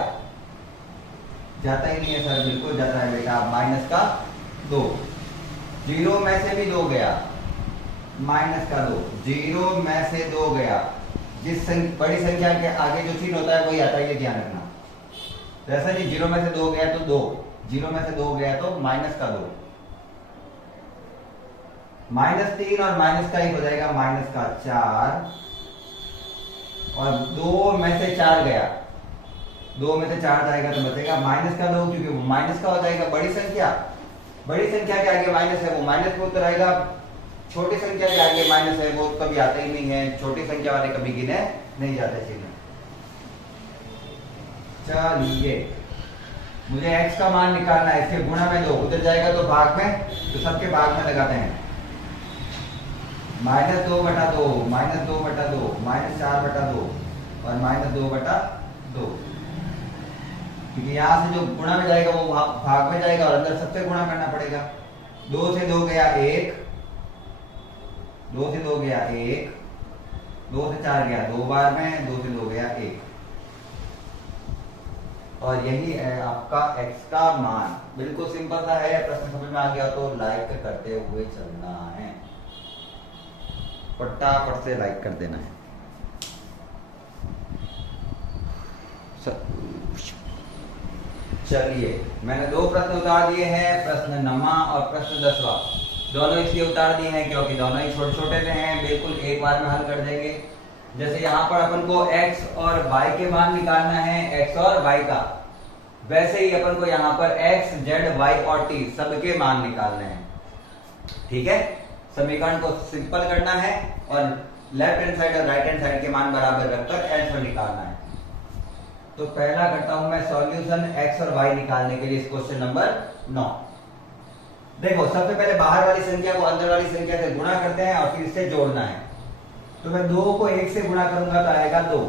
जाता ही नहीं है सर, बिल्कुल जाता है बेटा, माइनस का 2। 0 में से भी 2 गया, माइनस का 2। 0 में से 2 गया, जिस बड़ी संख्या के आगे जो चिन्ह होता है वही आता है, ये ध्यान रखना। जैसा जी 0 में से 2 गया तो 2, 0 में से 2 गया तो माइनस का 2, -3 और माइनस का 1 हो जाएगा माइनस का 4। और 2 में से 4 गया, 2 में से 4 जाएगा तो बचेगा माइनस का 2, क्योंकि वो माइनस का हो जाएगा। बड़ी संख्या के आगे माइनस है, वो माइनस में उत्तर आएगा। छोटी संख्या के आगे माइनस है, वो कभी आता ही नहीं है, छोटी संख्या वाले कभी गिने नहीं जाते चिन्ह। चलिए मुझे x का मान निकालना है, इसके गुणा में 2 उधर जाएगा तो भाग में, तो सबके भाग में लगाते हैं। -2/2 -2/2 -4/2 और -2/2, क्योंकि यहां से जो गुणा में जाएगा वो भाग में जाएगा और अंदर सबसे गुणा करना पड़ेगा। 2 से 2 गया 1, 2 से 2 गया 1, 2 से 4 गया 2 बार में, 2 से 2 गया 1। और यही है आपका x का मान। बिल्कुल सिंपल सा है। प्रश्न समझ में आ गया तो लाइक करते हुए चलना है, फटाफट से लाइक कर देना है। चलिए मैंने 2 प्रश्न उतार दिए हैं, प्रश्न 9वां और प्रश्न 10वां। दोनों इसलिए उतार दिए हैं क्योंकि दोनों ही छोटे छोटे से हैं, बिल्कुल एक बार में हल कर देंगे। जैसे यहाँ पर अपन को x और y के मान निकालना है, x और y का, वैसे ही अपन को यहाँ पर x, z, y और t सबके मान निकालने हैं। ठीक है, समीकरण को सिंपल करना है और लेफ्ट हैंड साइड और राइट हैंड साइड के मान बराबर रखकर आंसर निकालना है। तो पहला करता हूं मैं सॉल्यूशन x और y निकालने के लिए इस क्वेश्चन नंबर 9। देखो सबसे पहले बाहर वाली संख्या को अंदर वाली संख्या से गुणा करते हैं और फिर इससे जोड़ना है। तो मैं 2 को 1 से गुणा करूंगा तो आएगा 2,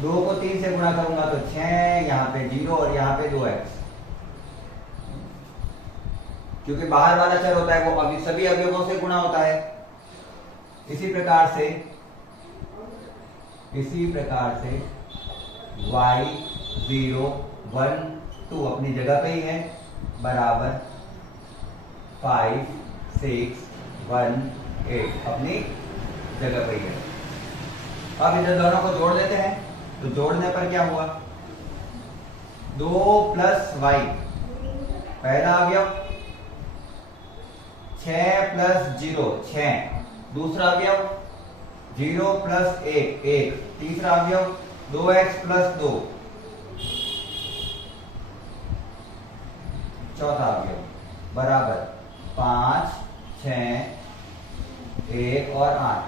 2 को 3 से गुणा करूंगा तो 6, यहाँ पे 0 और यहाँ पे 2x, क्योंकि बाहर वाला चर होता है वो अभी सभी अवयवों से गुणा होता है। इसी प्रकार से y 0 1 2 अपनी जगह पे ही है, बराबर 5 6 1 8 अपनी जगह पे ही है। अब इधर दोनों को जोड़ देते हैं, तो जोड़ने पर क्या हुआ, 2 + y पहला अवयव, 6 + 0 6 दूसरा अवयव, 0 प्लस 1 1, तीसरा अवयव 2x प्लस 2, चौथा अवयव बराबर 5 6 1 और 8।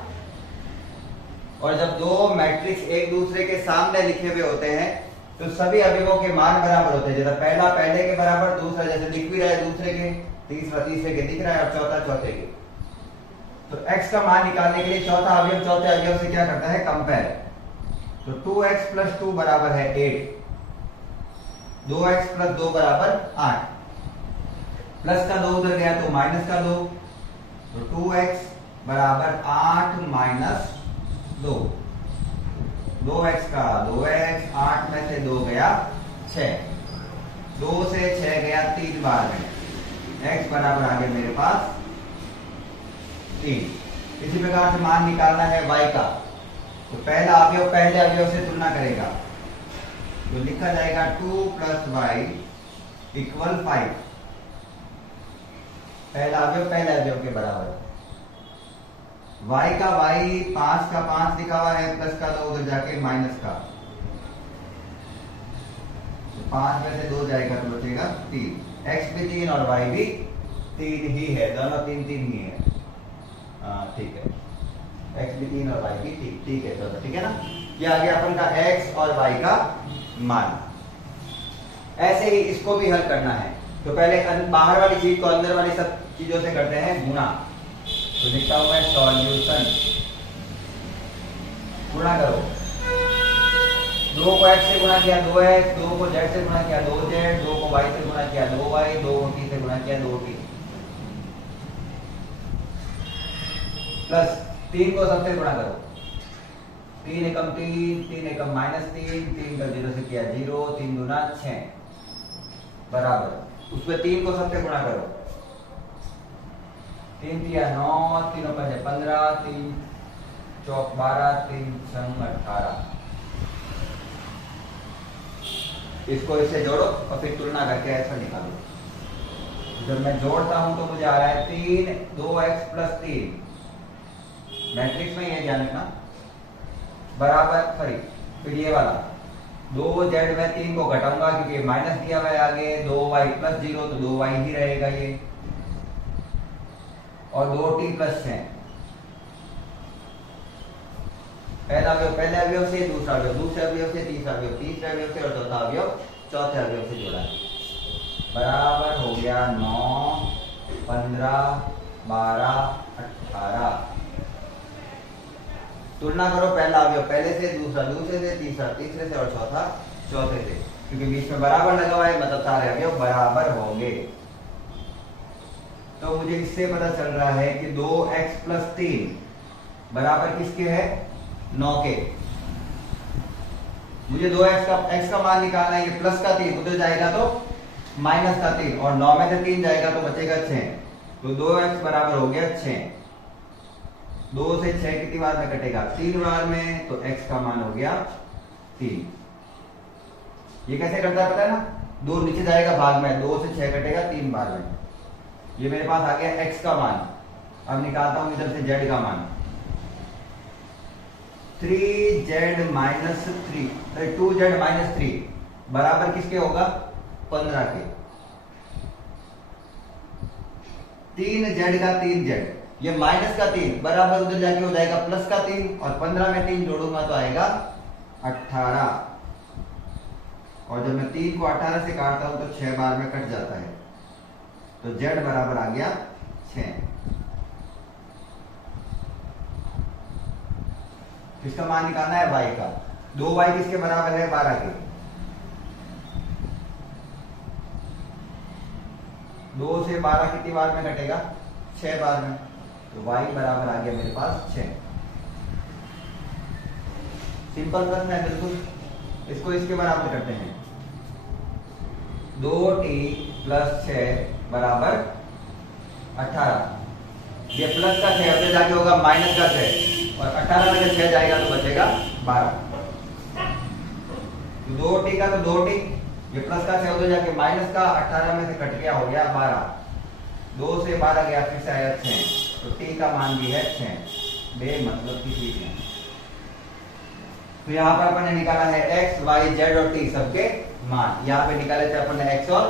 और जब दो मैट्रिक्स एक दूसरे के सामने लिखे हुए होते हैं तो सभी अवयवों के मान बराबर होते हैं। जैसे पहला पहले के बराबर, दूसरा जैसे दिख भी रहा है दूसरे के, तीसरा तीसरे के दिख रहा है और चौथा चौथे के। तो x का मान निकालने के लिए चौथा अवयव चौथे अवयव से क्या करता है, कंपेयर। तो 2x प्लस 2 बराबर है 8, 2x प्लस 2 बराबर 8, प्लस का 2 उधर गया तो माइनस का 2, तो 2x बराबर 8 माइनस 2, 2x का 2x, 8 में से 2 गया 6, 2 से 6 गया 3 बार में, x बराबर आ गया मेरे पास 3। इसी प्रकार से मान निकालना है y का। तो पहला अवयव पहले अवयव से तुलना करेगा तो लिखा जाएगा 2 प्लस वाई इक्वल 5। पहला अवयव पहले अवयव के बराबर, y का y 5 का 5 लिखा हुआ है, प्लस का 2 उधर जाके माइनस का, तो 5 में से 2 जाएगा तो बचेगा 3। x भी 3 और y भी 3 ही है, दोनों 3 3 ही है। ठीक है, x भी 3 और y भी ठीक है, चलो ठीक है ना। ये आ गया अपन का x और y का मान। ऐसे ही इसको भी हल करना है तो पहले बाहर वाली चीज को अंदर वाली सब चीजों से करते हैं गुणा। तो लिखता हूं मैं सॉल्यूशन, गुणा करो, 2 को x से गुणा किया 2x, 2 को z से गुणा किया 2z, 2 को y से गुणा किया 2y, 2 को t से गुणा किया 2t, प्लस 3 को सबसे गुणा करो, 3 एकम 3, 3 एकम माइनस 3, 3 का 0 से किया 0, 3 दूना 6 बराबर, उसमें 3 को सबसे गुणा करो, 3 किया 9, 3 पंजे 15, 3 चौक 12, 3 छंग 18। इसको इससे जोड़ो और फिर तुलना करके ऐसा निकालो। जब मैं जोड़ता हूं तो मुझे आ रहा है 3 2x प्लस 3, मैट्रिक्स में ये ध्यान रखना, बराबर सॉरी फिर ये वाला 2z में 3 को घटाऊंगा क्योंकि माइनस दिया हुआ है आगे, 2y प्लस 0 तो 2y ही रहेगा ये, और 2t प्लस 6। पहला अवयव पहले अवयव से, दूसरा अवयव दूसरे अवयव से, तीसरा अवयव तीसरे अवयव से और चौथा अवयव चौथे अवयव से जोड़ा है, बराबर हो गया 9 15 12 18। तुलना करो पहला अवयव पहले से, दूसरा दूसरे से, तीसरा तीसरे से और चौथा चौथे से, क्योंकि बीच में बराबर लगा हुआ है मतलब सारे अवयव बराबर होंगे। तो मुझे इससे पता चल रहा है कि 2x प्लस 3 बराबर किसके है, 9 के। मुझे 2x का मान निकालना है, ये प्लस का 3 उधर जाएगा तो माइनस का 3 और 9 में से 3 जाएगा तो बचेगा 6, तो 2x बराबर हो गया 6। 2 से 6 कितनी बार में कटेगा, 3 बार में, तो x का मान हो गया 3। ये कैसे करता है पता है ना, 2 नीचे जाएगा भाग में, 2 से 6 कटेगा 3 बार में। ये मेरे पास आ गया x का मान। अब निकालता हूं इधर से z का मान, 3z माइनस 3 2z माइनस 3 बराबर किसके होगा, 15 के। 3z का 3z, ये माइनस का 3 बराबर उधर जाके हो जाएगा प्लस का 3 और 15 में 3 जोड़ूंगा तो आएगा 18। और जब मैं 3 को 18 से काटता हूं तो 6 बार में कट जाता है, तो z बराबर आ गया 6। इसका मान निकालना है y का। 2y किसके बराबर है, 12 के। 2 से 12 कितनी बार में कटेगा, 6 बार में, तो y बराबर आ गया मेरे पास 6। सिंपल प्रश्न है बिल्कुल। इसको इसके बराबर करते हैं, 2t प्लस 6 बराबर 18। ये प्लस का 6 अपने जाके होगा माइनस का 6 और 18 में से 6 जाएगा तो बचेगा 12। तो 2t का तो 2t, ये प्लस का 6 उधर जाके माइनस का 18 में से कट गया हो गया 12। 2 से 12 गया फिर से आया 6, तो t का मान भी है 6। बेमतलब की चीजें। तो यहाँ पर अपन ने निकाला है x, y, z और t सबके मान। यहाँ पे निकाले थे अपन ने x और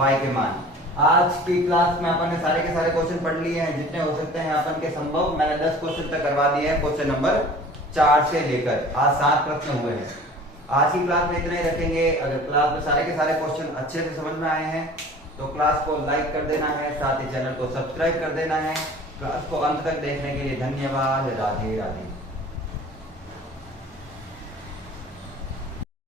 y के मान। आज की क्लास में अपन ने सारे के सारे क्वेश्चन पढ़ लिए हैं जितने हो सकते हैं अपन के संभव। मैंने 10 क्वेश्चन तक करवा दिए हैं, क्वेश्चन नंबर 4 से लेकर आज 7 प्रश्न हुए हैं। आज की क्लास में इतना ही रखेंगे। अगर क्लास में सारे के सारे क्वेश्चन अच्छे से समझ में आए हैं तो क्लास को लाइक कर देना है, साथ ही चैनल को सब्सक्राइब कर देना है। क्लास को अंत तक देखने के लिए धन्यवाद। राधे राधे।